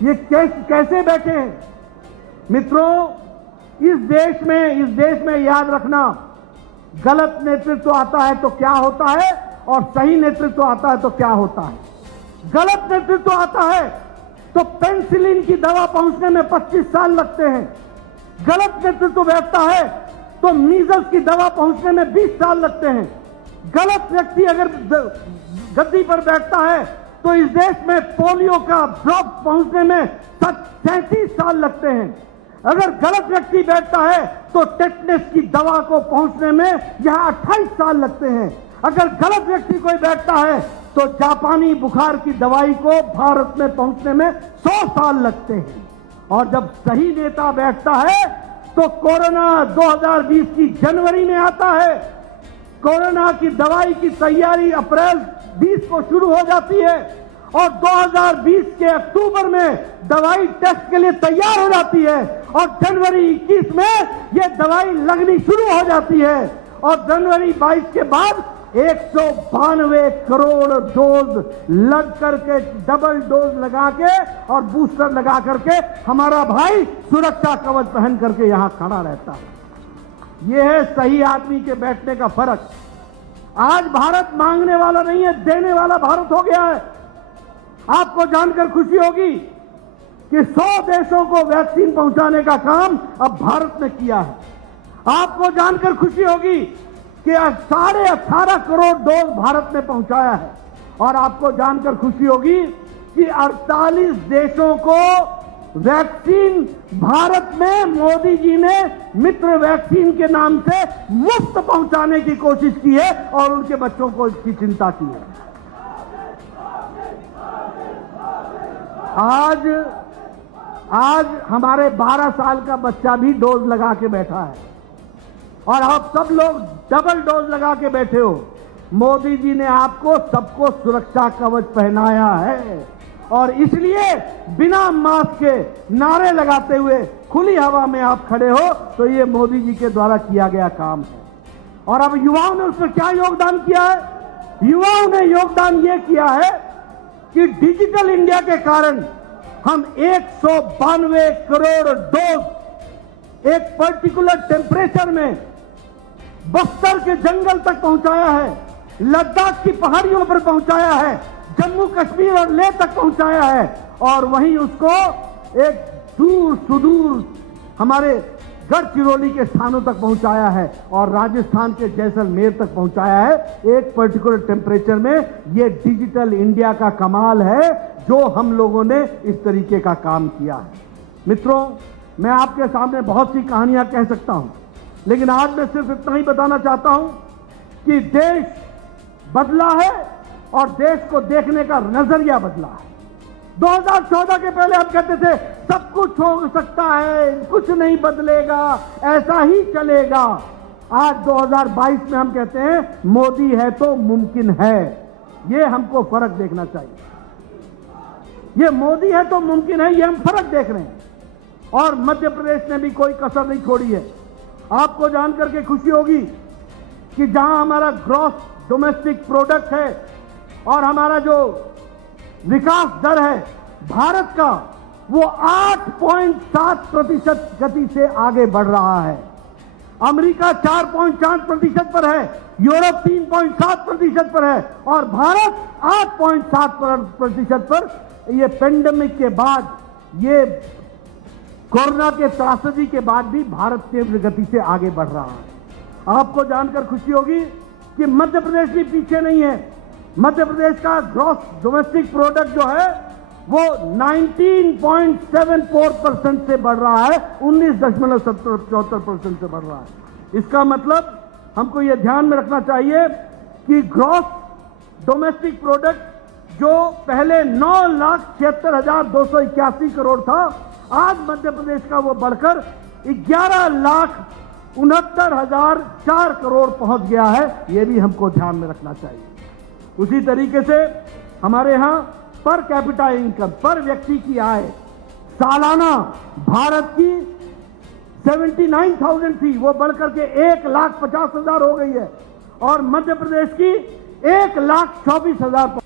ये कैसे बैठे हैं? मित्रों, इस देश में याद रखना, गलत नेतृत्व आता है तो क्या होता है और सही नेतृत्व आता है तो क्या होता है। गलत नेतृत्व आता है तो पेनिसिलिन की दवा पहुंचने में 25 साल लगते हैं। गलत नेतृत्व बैठता है तो मीजल्स की दवा पहुंचने में 20 साल लगते हैं। गलत व्यक्ति अगर गद्दी पर बैठता है तो इस देश में पोलियो का ड्रॉप पहुंचने में 37 साल लगते हैं। अगर गलत व्यक्ति बैठता है तो टेटनस की दवा को पहुंचने में यहां 28 साल लगते हैं। अगर गलत व्यक्ति कोई बैठता है तो जापानी बुखार की दवाई को भारत में पहुंचने में 100 साल लगते हैं। और जब सही नेता बैठता है तो कोरोना 2020 की जनवरी में आता है। कोरोना की दवाई की तैयारी अप्रैल 20 को शुरू हो जाती है और 2020 के अक्टूबर में दवाई टेस्ट के लिए तैयार हो जाती है और जनवरी 21 में यह दवाई लगनी शुरू हो जाती है। और जनवरी 22 के बाद 192 करोड़ डोज लग करके, डबल डोज लगा के और बूस्टर लगा करके हमारा भाई सुरक्षा कवच पहन करके यहां खड़ा रहता है। यह है सही आदमी के बैठने का फर्क। आज भारत मांगने वाला नहीं है, देने वाला भारत हो गया है। आपको जानकर खुशी होगी कि 100 देशों को वैक्सीन पहुंचाने का काम अब भारत ने किया है। आपको जानकर खुशी होगी कि 18.5 करोड़ डोज भारत ने पहुंचाया है। और आपको जानकर खुशी होगी कि 48 देशों को वैक्सीन भारत में मोदी जी ने मित्र वैक्सीन के नाम से मुफ्त पहुंचाने की कोशिश की है और उनके बच्चों को इसकी चिंता की है। आज हमारे 12 साल का बच्चा भी डोज लगा के बैठा है और आप सब लोग डबल डोज लगा के बैठे हो। मोदी जी ने आपको सबको सुरक्षा कवच पहनाया है और इसलिए बिना मास्क के नारे लगाते हुए खुली हवा में आप खड़े हो, तो ये मोदी जी के द्वारा किया गया काम है। और अब युवाओं ने उसमें क्या योगदान किया है? युवाओं ने योगदान ये किया है कि डिजिटल इंडिया के कारण हम 192 करोड़ डोज एक पर्टिकुलर टेम्परेचर में बस्तर के जंगल तक पहुंचाया है, लद्दाख की पहाड़ियों पर पहुंचाया है, जम्मू कश्मीर और लेह तक पहुंचाया है और वहीं उसको एक दूर सुदूर हमारे गढ़चिरौली के स्थानों तक पहुंचाया है और राजस्थान के जैसलमेर तक पहुंचाया है एक पर्टिकुलर टेम्परेचर में। ये डिजिटल इंडिया का कमाल है जो हम लोगों ने इस तरीके का काम किया है। मित्रों, मैं आपके सामने बहुत सी कहानियां कह सकता हूं, लेकिन आज मैं सिर्फ इतना ही बताना चाहता हूं कि देश बदला है, और देश को देखने का नजरिया बदला है। 2014 के पहले हम कहते थे सब कुछ हो सकता है, कुछ नहीं बदलेगा, ऐसा ही चलेगा। आज 2022 में हम कहते हैं मोदी है तो मुमकिन है। ये हमको फर्क देखना चाहिए। ये मोदी है तो मुमकिन है, ये हम फर्क देख रहे हैं। और मध्य प्रदेश ने भी कोई कसर नहीं छोड़ी है। आपको जानकर के खुशी होगी कि जहां हमारा ग्रॉस डोमेस्टिक प्रोडक्ट है और हमारा जो विकास दर है भारत का, वो 8.7% गति से आगे बढ़ रहा है। अमेरिका 4.4% पर है, यूरोप 3.7% पर है और भारत 8.7% पर। ये पेंडेमिक के बाद, ये कोरोना के त्रासदी के बाद भी भारत तीव्र गति से आगे बढ़ रहा है। आपको जानकर खुशी होगी कि मध्य प्रदेश भी पीछे नहीं है। मध्य प्रदेश का ग्रॉस डोमेस्टिक प्रोडक्ट जो है वो 19.74% से बढ़ रहा है, 19.74% से बढ़ रहा है। इसका मतलब हमको ये ध्यान में रखना चाहिए कि ग्रॉस डोमेस्टिक प्रोडक्ट जो पहले 9,76,281 करोड़ था, आज मध्य प्रदेश का वो बढ़कर 11,69,004 करोड़ पहुंच गया है। ये भी हमको ध्यान में रखना चाहिए। उसी तरीके से हमारे यहां पर कैपिटा इनकम, पर व्यक्ति की आय सालाना भारत की 79,000 थी, वो बढ़कर के 1,50,000 हो गई है और मध्य प्रदेश की 1,24,000।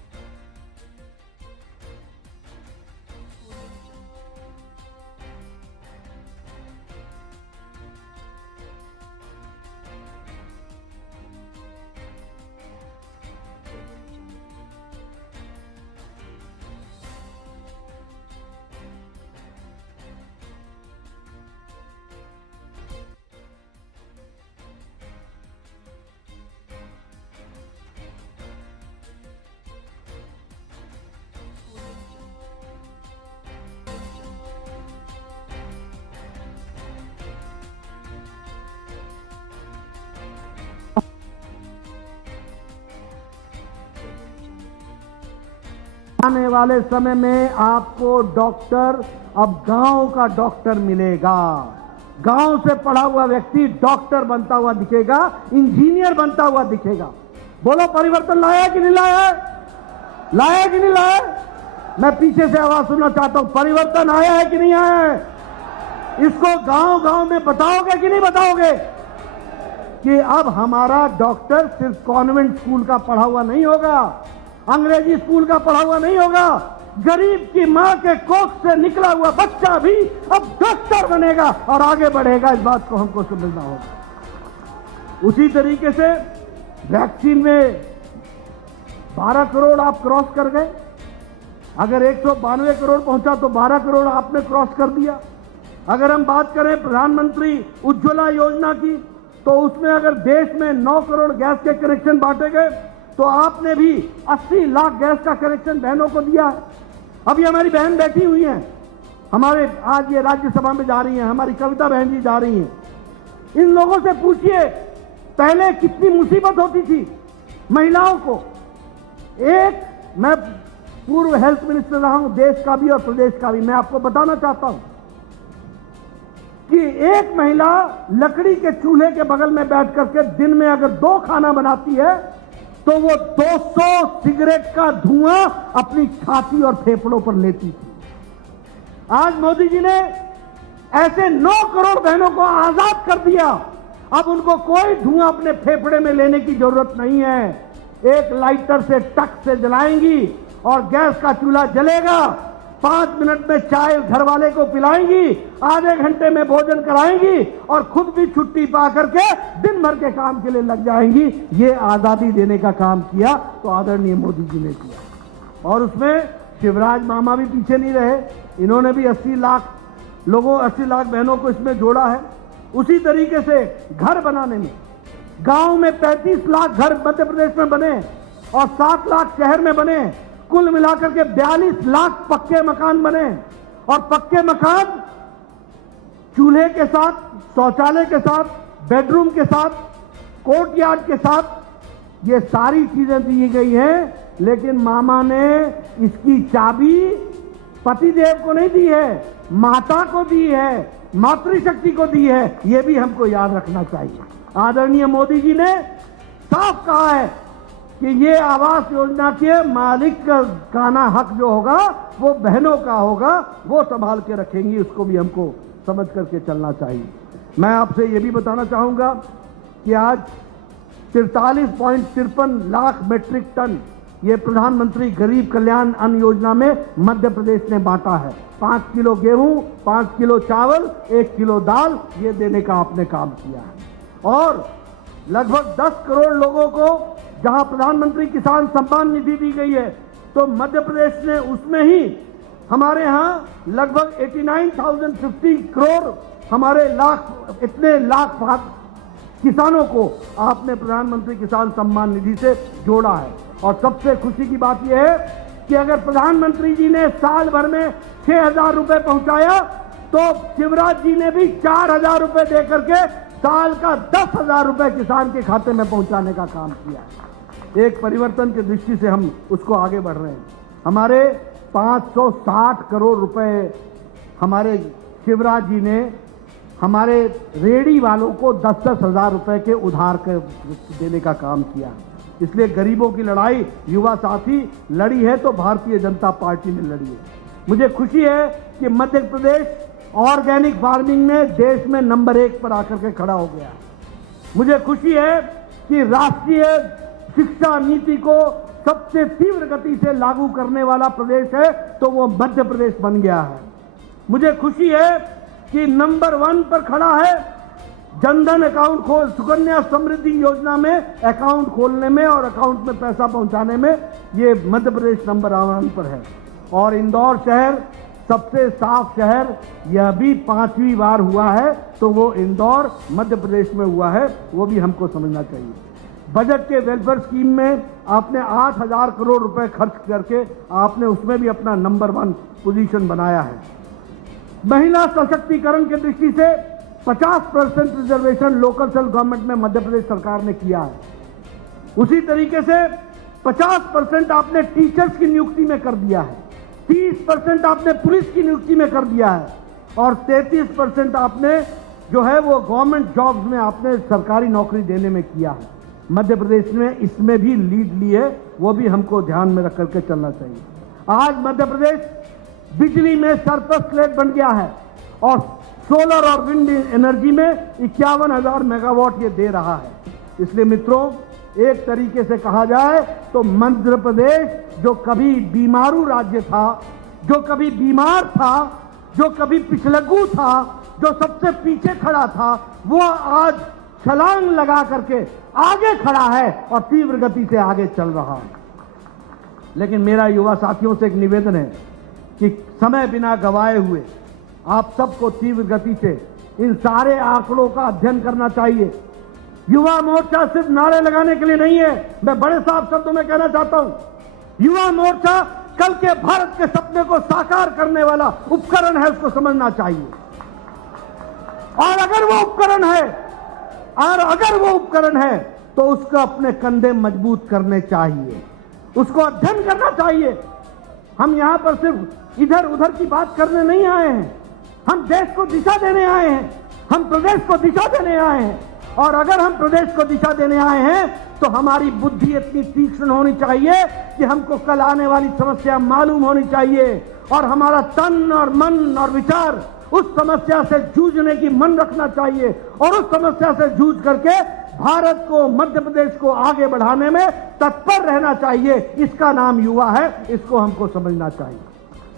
आने वाले समय में आपको डॉक्टर अब गांव का डॉक्टर मिलेगा। गांव से पढ़ा हुआ व्यक्ति डॉक्टर बनता हुआ दिखेगा, इंजीनियर बनता हुआ दिखेगा। बोलो, परिवर्तन लाया है कि नहीं लाया है? लाया है कि नहीं लाया है? मैं पीछे से आवाज सुनना चाहता हूं, परिवर्तन आया है कि नहीं आया है? इसको गांव गांव में बताओगे कि नहीं बताओगे कि अब हमारा डॉक्टर सिर्फ कॉन्वेंट स्कूल का पढ़ा हुआ नहीं होगा, अंग्रेजी स्कूल का पढ़ा हुआ नहीं होगा। गरीब की मां के कोख से निकला हुआ बच्चा भी अब डॉक्टर बनेगा और आगे बढ़ेगा। इस बात को हमको समझना होगा। उसी तरीके से वैक्सीन में 12 करोड़ आप क्रॉस कर गए। अगर 192 करोड़ पहुंचा तो 12 करोड़ आपने क्रॉस कर दिया। अगर हम बात करें प्रधानमंत्री उज्ज्वला योजना की, तो उसमें अगर देश में 9 करोड़ गैस के कनेक्शन बांटे गए तो आपने भी 80 लाख गैस का कनेक्शन बहनों को दिया है। अभी हमारी बहन बैठी हुई हैं, हमारे आज ये राज्यसभा में जा रही हैं, हमारी कविता बहन जी जा रही हैं। इन लोगों से पूछिए पहले कितनी मुसीबत होती थी महिलाओं को। एक, मैं पूर्व हेल्थ मिनिस्टर रहा हूं देश का भी और प्रदेश का भी। मैं आपको बताना चाहता हूं कि एक महिला लकड़ी के चूल्हे के बगल में बैठ करके दिन में अगर 2 खाना बनाती है तो वो 200 सिगरेट का धुआं अपनी छाती और फेफड़ों पर लेती थी। आज मोदी जी ने ऐसे 9 करोड़ बहनों को आजाद कर दिया। अब उनको कोई धुआं अपने फेफड़े में लेने की जरूरत नहीं है। एक लाइटर से टक से जलाएंगी और गैस का चूल्हा जलेगा। 5 मिनट में चाय घर वाले को पिलाएंगी, आधे घंटे में भोजन कराएंगी और खुद भी छुट्टी पा करके दिन भर के काम के लिए लग जाएंगी। ये आजादी देने का काम किया तो आदरणीय मोदी जी ने किया। और उसमें शिवराज मामा भी पीछे नहीं रहे, इन्होंने भी 80 लाख बहनों को इसमें जोड़ा है। उसी तरीके से घर बनाने में गांव में 35 लाख घर मध्य प्रदेश में बने और 7 लाख शहर में बने। कुल मिलाकर के 42 लाख पक्के मकान बने और पक्के मकान चूल्हे के साथ, शौचालय के साथ, बेडरूम के साथ, कोर्टयार्ड के साथ, ये सारी चीजें दी गई हैं लेकिन मामा ने इसकी चाबी पतिदेव को नहीं दी है, माता को दी है, मातृशक्ति को दी है। ये भी हमको याद रखना चाहिए। आदरणीय मोदी जी ने साफ कहा है कि ये आवास योजना के मालिक का ना हक जो होगा वो बहनों का होगा, वो संभाल के रखेंगी। उसको भी हमको समझ करके चलना चाहिए। मैं आपसे ये भी बताना चाहूंगा कि आज 43.53 लाख मीट्रिक टन ये प्रधानमंत्री गरीब कल्याण अन्न योजना में मध्य प्रदेश ने बांटा है। 5 किलो गेहूं, 5 किलो चावल, 1 किलो दाल, ये देने का आपने काम किया है। और लगभग 10 करोड़ लोगों को जहां प्रधानमंत्री किसान सम्मान निधि दी गई है, तो मध्य प्रदेश ने उसमें ही हमारे यहां लगभग 89,050 करोड़ हमारे इतने लाख किसानों को आपने प्रधानमंत्री किसान सम्मान निधि से जोड़ा है। और सबसे खुशी की बात यह है कि अगर प्रधानमंत्री जी ने साल भर में 6,000 रुपए पहुंचाया, तो शिवराज जी ने भी 4,000 रुपए देकर के साल का 10,000 रुपए किसान के खाते में पहुंचाने का काम किया है। एक परिवर्तन की दृष्टि से हम उसको आगे बढ़ रहे हैं। हमारे 560 करोड़ रुपए हमारे शिवराज जी ने हमारे रेडी वालों को 10-10 हजार रुपए के उधार देने का काम किया। इसलिए गरीबों की लड़ाई युवा साथी लड़ी है तो भारतीय जनता पार्टी ने लड़ी है। मुझे खुशी है कि मध्य प्रदेश ऑर्गेनिक फार्मिंग में देश में नंबर 1 पर आकर के खड़ा हो गया। मुझे खुशी है कि राष्ट्रीय शिक्षा नीति को सबसे तीव्र गति से लागू करने वाला प्रदेश है तो वो मध्य प्रदेश बन गया है। मुझे खुशी है कि नंबर 1 पर खड़ा है जनधन अकाउंट खोल, सुकन्या समृद्धि योजना में अकाउंट खोलने में और अकाउंट में पैसा पहुंचाने में ये मध्य प्रदेश नंबर 1 पर है। और इंदौर शहर सबसे साफ शहर यह भी 5वीं बार हुआ है, तो वो इंदौर मध्य प्रदेश में हुआ है, वो भी हमको समझना चाहिए। बजट के वेलफेयर स्कीम में आपने 8,000 करोड़ रुपए खर्च करके आपने उसमें भी अपना नंबर 1 पोजीशन बनाया है। महिला सशक्तिकरण की दृष्टि से 50% रिजर्वेशन लोकल सेल्फ गवर्नमेंट में मध्य प्रदेश सरकार ने किया है। उसी तरीके से 50% आपने टीचर्स की नियुक्ति में कर दिया है, 30% आपने पुलिस की नियुक्ति में कर दिया है और 33% आपने जो है वो गवर्नमेंट जॉब्स में आपने सरकारी नौकरी देने में किया है। मध्य प्रदेश ने इसमें भी लीड ली है, वो भी हमको ध्यान में रख करके चलना चाहिए। आज मध्य प्रदेश बिजली में सरप्लस स्टेट बन गया है और सोलर और विंड एनर्जी में 51,000 मेगावाट ये दे रहा है। इसलिए मित्रों, एक तरीके से कहा जाए तो मध्य प्रदेश जो कभी बीमारू राज्य था, जो कभी बीमार था, जो कभी पिछलग्गू था, जो सबसे पीछे खड़ा था, वो आज छलांग लगा करके आगे खड़ा है और तीव्र गति से आगे चल रहा है। लेकिन मेरा युवा साथियों से एक निवेदन है कि समय बिना गवाए हुए आप सबको तीव्र गति से इन सारे आंकड़ों का अध्ययन करना चाहिए। युवा मोर्चा सिर्फ नारे लगाने के लिए नहीं है। मैं बड़े साफ शब्दों में कहना चाहता हूं, युवा मोर्चा कल के भारत के सपने को साकार करने वाला उपकरण है, उसको समझना चाहिए। और अगर वो उपकरण है तो उसको अपने कंधे मजबूत करने चाहिए, उसको अध्ययन करना चाहिए। हम यहां पर सिर्फ इधर उधर की बात करने नहीं आए हैं, हम देश को दिशा देने आए हैं, हम प्रदेश को दिशा देने आए हैं। और अगर हम प्रदेश को दिशा देने आए हैं तो हमारी बुद्धि इतनी तीक्ष्ण होनी चाहिए कि हमको कल आने वाली समस्या मालूम होनी चाहिए और हमारा तन और मन और विचार उस समस्या से जूझने की मन रखना चाहिए और उस समस्या से जूझ करके भारत को, मध्य प्रदेश को आगे बढ़ाने में तत्पर रहना चाहिए। इसका नाम युवा है, इसको हमको समझना चाहिए।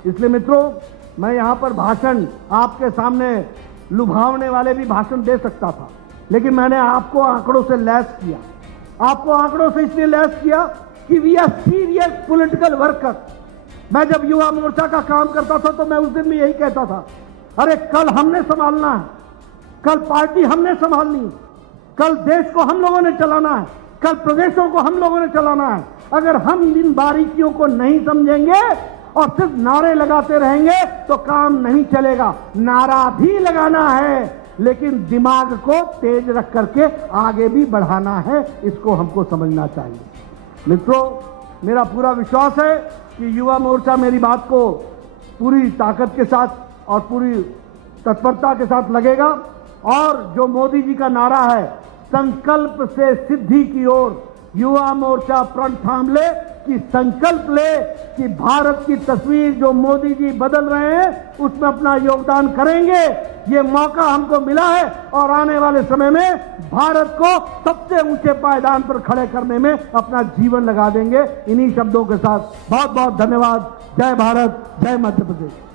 इसलिए मित्रों, मैं यहां पर भाषण आपके सामने लुभावने वाले भी भाषण दे सकता था, लेकिन मैंने आपको आंकड़ों से लैस किया। आपको आंकड़ों से इसलिए लैस किया कि we are serious political worker. मैं जब युवा मोर्चा का काम करता था तो मैं उस दिन भी यही कहता था, अरे कल हमने संभालना है, कल पार्टी हमने संभालनी है, कल देश को हम लोगों ने चलाना है, कल प्रदेशों को हम लोगों ने चलाना है। अगर हम इन बारीकियों को नहीं समझेंगे और सिर्फ नारे लगाते रहेंगे तो काम नहीं चलेगा। नारा भी लगाना है लेकिन दिमाग को तेज रख करके आगे भी बढ़ाना है, इसको हमको समझना चाहिए। मित्रों, मेरा पूरा विश्वास है कि युवा मोर्चा मेरी बात को पूरी ताकत के साथ और पूरी तत्परता के साथ लगेगा और जो मोदी जी का नारा है संकल्प से सिद्धि की ओर, युवा मोर्चा प्रण थाम ले कि संकल्प ले कि भारत की तस्वीर जो मोदी जी बदल रहे हैं उसमें अपना योगदान करेंगे। ये मौका हमको मिला है और आने वाले समय में भारत को सबसे ऊंचे पायदान पर खड़े करने में अपना जीवन लगा देंगे। इन्हीं शब्दों के साथ बहुत बहुत धन्यवाद। जय भारत, जय मध्य प्रदेश।